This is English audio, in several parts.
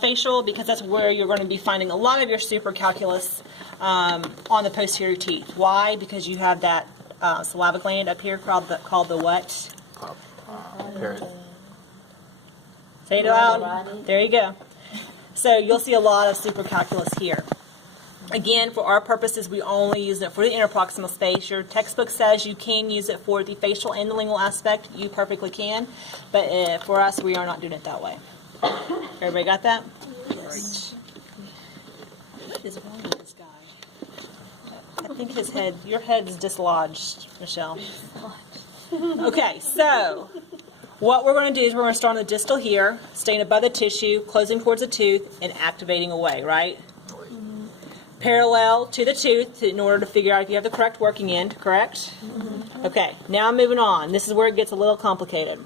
facial, because that's where you're going to be finding a lot of your supercalculus on the posterior teeth. Why? Because you have that saliva gland up here called the what? Parrot. Say it out. There you go. So you'll see a lot of supercalculus here. Again, for our purposes, we only use it for the interproximal space. Your textbook says you can use it for the facial and the lingual aspect. You perfectly can. But for us, we are not doing it that way. Everybody got that? Yes. What is wrong with this guy? I think your head is dislodged, Michelle. Okay, so what we're going to do is we're going to start on the distal here, staying above the tissue, closing towards the tooth, and activating away, right? Parallel to the tooth in order to figure out if you have the correct working end, correct? Okay, now I'm moving on. This is where it gets a little complicated.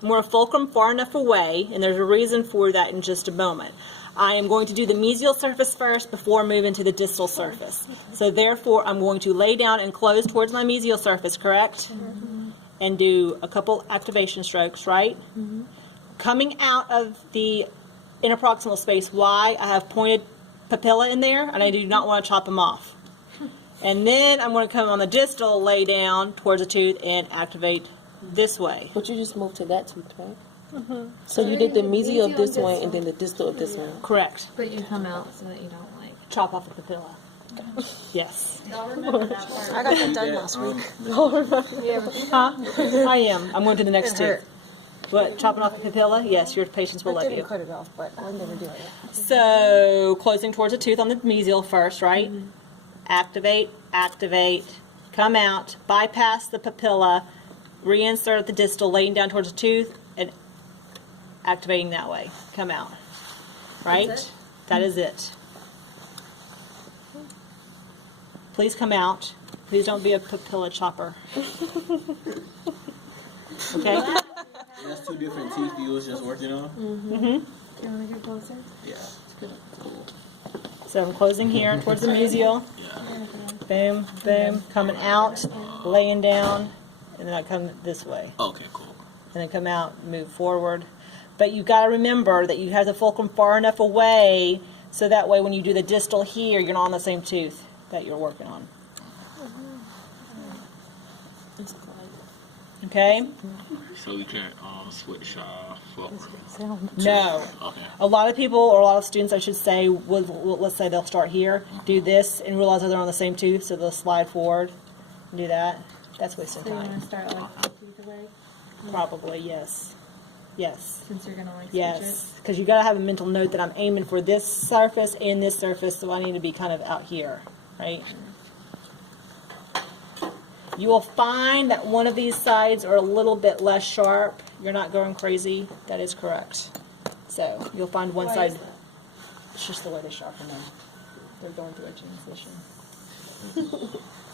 I'm going to fulcrum far enough away, and there's a reason for that in just a moment. I am going to do the mesial surface first before moving to the distal surface. So therefore, I'm going to lay down and close towards my mesial surface, correct? And do a couple activation strokes, right? Coming out of the interproximal space, why? I have pointed papilla in there, and I do not want to chop them off. And then I'm going to come on the distal, lay down towards the tooth, and activate this way. But you just moved to that tooth, right? So you did the mesial of this one and then the distal of this one. Correct. But you come out so that you don't Chop off the papilla. Yes. Y'all remember that part? I got that done last week. Huh? I am. I'm going to the next tooth. What, chopping off the papilla? Yes, your patients will I let didn't you. cut it off, but I'm going to do it. So, closing towards the tooth on the mesial first, right? Activate, activate, come out, bypass the papilla, reinsert at the distal, laying down towards the tooth, and activating that way. Come out. Right? That's it? That is it. Please come out. Please don't be a papilla chopper. Okay? That's two different teeth you was just working on? Do you want to get closer? Yeah. So I'm closing here towards the mesial. Yeah. Boom, boom. Coming out, laying down, and then I come this way. Okay, cool. And then come out and move forward. But you've got to remember that you have the fulcrum far enough away so that way when you do the distal here, you're not on the same tooth that you're working on. Okay? So we can't switch fulcrum. No. Okay. A lot of people, or a lot of students, I should say, let's say they'll start here, do this, and realize that they're on the same tooth, so they'll slide forward and do that. That's wasting So you want time. to start like 2 teeth away? Probably, yes. Yes. Since you're going to like switch Yes, because you got to have a mental note that I'm aiming for this surface and this surface, so I need to be kind of out here, right? You will find that one of these sides are a little bit less sharp. You're not going crazy. That is correct. So you'll find one Why side. is that? It's just the way they sharpen them. They're going through a transition.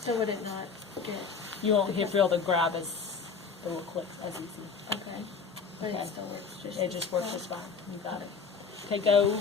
So would it not get... You won't feel the grab as the little click as easy. Okay. But Okay. it still works just It just works just fine. You got it. Okay, go